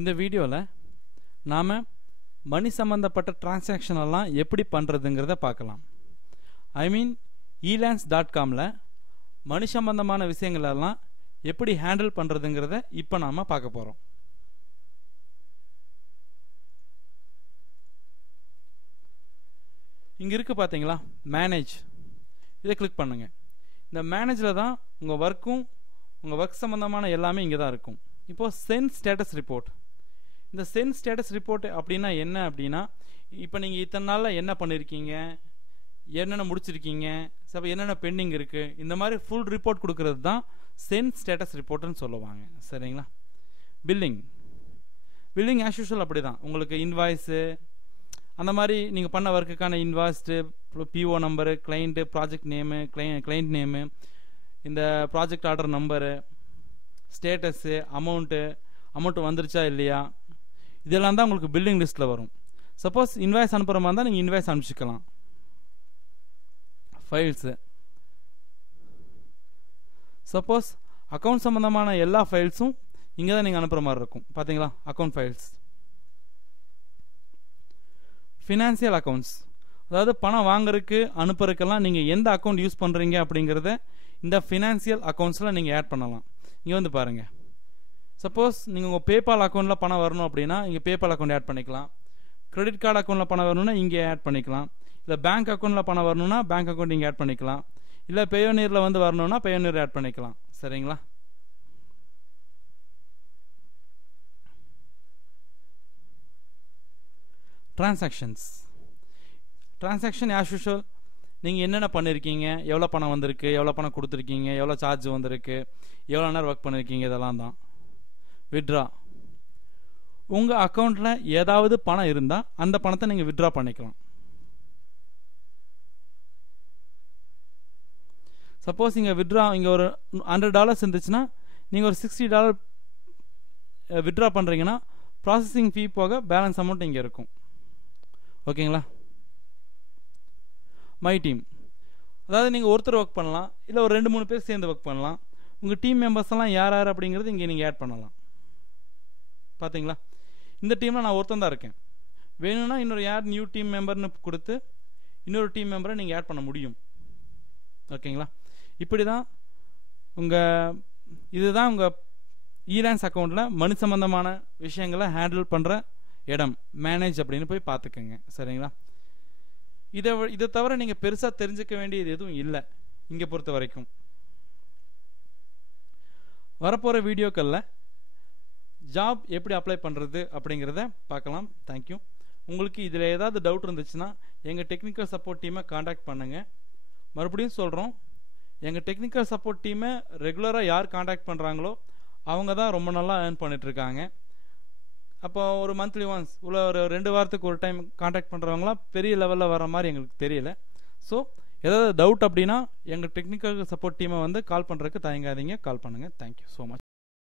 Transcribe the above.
இந்த வீடியோவில் நாம் மணி சம்மந்தப்பட்ட டிரான்சாக்ஷன் எல்லாம் எப்படி பண்ணுறதுங்கிறத பார்க்கலாம். elance.comல மணி சம்பந்தமான விஷயங்கள் எல்லாம் எப்படி ஹேண்டில் பண்ணுறதுங்கிறத இப்போ நாம் பார்க்க போகிறோம். இங்கே இருக்குது பார்த்தீங்களா, மேனேஜ். இதை கிளிக் பண்ணுங்கள். இந்த மேனேஜில் தான் உங்கள் ஒர்க் சம்மந்தமான எல்லாமே இங்கே தான் இருக்கும். இப்போது சென்ட் ஸ்டேட்டஸ் ரிப்போர்ட். இந்த சென்ட் ஸ்டேட்டஸ் ரிப்போர்ட் அப்படின்னா என்ன அப்படின்னா, இப்போ நீங்கள் இத்தனை நாளில் என்ன பண்ணியிருக்கீங்க, என்னென்ன முடிச்சிருக்கீங்க, சப்போ என்னென்ன பெண்டிங் இருக்குது, இந்த மாதிரி ஃபுல் ரிப்போர்ட் கொடுக்கறது தான் சென்ட் ஸ்டேட்டஸ் ரிப்போர்ட்டுன்னு சொல்லுவாங்க. சரிங்களா? பில்லிங் ஆஸ் யூஷுவல் அப்படி தான். உங்களுக்கு இன்வாய்ஸு, அந்த மாதிரி நீங்கள் பண்ண ஒர்க்குக்கான invoiced, PO number, client, project name, client name, இந்த project order number, status, amount வந்துருச்சா இல்லையா, இதெல்லாம் தான் உங்களுக்கு பில்லிங் லிஸ்ட்டில் வரும். சப்போஸ் இன்வாய்ஸ் அனுப்புகிற மாதிரி தான் நீங்கள் இன்வாய்ஸ் அனுப்பிச்சிக்கலாம். ஃபைல்ஸு, சப்போஸ் அக்கௌண்ட் சம்மந்தமான எல்லா ஃபைல்ஸும் இங்கே தான் நீங்கள் அனுப்புகிற மாதிரி இருக்கும். பார்த்தீங்களா, அக்கௌண்ட் ஃபைல்ஸ். ஃபினான்சியல் அக்கௌண்ட்ஸ், அதாவது பணம் வாங்குறதுக்கு அனுப்புறதுக்கெல்லாம் நீங்கள் எந்த அக்கௌண்ட் யூஸ் பண்ணுறீங்க அப்படிங்கிறத இந்த ஃபினான்சியல் அக்கௌண்ட்ஸில் நீங்கள் ஆட் பண்ணலாம். இங்கே வந்து பாருங்கள், சப்போஸ் நீங்கள் உங்கள் பேபால் அக்கௌண்ட்டில் பணம் வரணும் அப்படின்னா இங்கே பேபால் அக்கௌண்ட் ஆட் பண்ணிக்கலாம். கிரெடிட் கார்டு அக்கௌண்ட்டில் பணம் வரணும்னா இங்கே ஆட் பண்ணிக்கலாம். இல்லை பேங்க் அக்கௌண்ட்டில் பணம் வரணும்னா பேங்க் அக்கௌண்ட் இங்கே ஆட் பண்ணிக்கலாம். இல்லை பேயோனியரில் வந்து வரணும்னா பேயோனியர் ஆட் பண்ணிக்கலாம். சரிங்களா? டிரான்சாக்ஷன் ஆஸ் யூஷுவல் நீங்கள் என்னென்ன பண்ணியிருக்கீங்க, எவ்வளோ பணம் வந்திருக்கு, எவ்வளோ பணம் கொடுத்துருக்கீங்க, எவ்வளோ சார்ஜ் வந்திருக்கு, எவ்வளோ நேரம் ஒர்க் பண்ணியிருக்கீங்க, இதெல்லாம் தான். வித்ட்ரா, உங்கள் அக்கௌண்ட்டில் ஏதாவது பணம் இருந்தால் அந்த பணத்தை நீங்கள் வித்ட்ரா பண்ணிக்கலாம். சப்போஸ் இங்கே இங்கே ஒரு $100 இருந்துச்சுன்னா நீங்கள் ஒரு $60 வித்ட்ரா பண்ணுறீங்கன்னா ப்ராசஸிங் ஃபீ போக பேலன்ஸ் அமௌண்ட் இங்கே இருக்கும். ஓகேங்களா? மை டீம், அதாவது நீங்கள் ஒருத்தர் ஒர்க் பண்ணலாம், இல்லை ஒரு 2-3 பேர் சேர்ந்து ஒர்க் பண்ணலாம். உங்கள் டீம் மெம்பர்ஸ் எல்லாம் யார் அப்படிங்கிறது இங்கே நீங்கள் ஆட் பண்ணலாம். பார்த்தீங்களா, இந்த டீமில் நான் ஒருத்தன் தான் இருக்கேன். வேணும்னா இன்னொரு நியூ டீம் மெம்பர்னு கொடுத்து இன்னொரு டீம் மெம்பரை நீங்கள் ஆட் பண்ண முடியும். ஓகேங்களா? இப்படி தான் இதுதான் உங்கள் ஈலான்ஸ் அக்கௌண்ட்டில் மணி சம்பந்தமான விஷயங்களை ஹேண்டில் பண்ணுற இடம், மேனேஜ் அப்படின்னு போய் பார்த்துக்கோங்க. சரிங்களா? இதை தவிர நீங்கள் பெருசாக தெரிஞ்சுக்க வேண்டியது எதுவும் இல்லை இங்கே பொறுத்த வரைக்கும். வரப்போகிற வீடியோக்களில் ஜாப் எப்படி அப்ளை பண்ணுறது அப்படிங்கிறத பார்க்கலாம். தேங்க்யூ. உங்களுக்கு இதில் ஏதாவது டவுட் இருந்துச்சுன்னா எங்கள் டெக்னிக்கல் சப்போர்ட் டீமை காண்டாக்ட் பண்ணுங்கள். மறுபடியும் சொல்கிறோம், எங்கள் டெக்னிக்கல் சப்போர்ட் டீமை ரெகுலராக யார் காண்டாக்ட் பண்ணுறாங்களோ அவங்க தான் ரொம்ப நல்லா ஏர்ன் பண்ணிகிட்ருக்காங்க. அப்போ ஒரு மந்த்லி ஒன்ஸ் உள்ள ஒரு 2 வாரத்துக்கு ஒரு டைம் காண்டாக்ட் பண்ணுறவங்களாம் பெரிய லெவலில் வர மாதிரி எங்களுக்கு தெரியல. ஸோ ஏதாவது டவுட் அப்படின்னா எங்கள் டெக்னிக்கல் சப்போர்ட் டீமை வந்து கால் பண்ணுறதுக்கு தயங்காதீங்க, கால் பண்ணுங்கள். Thank you so much.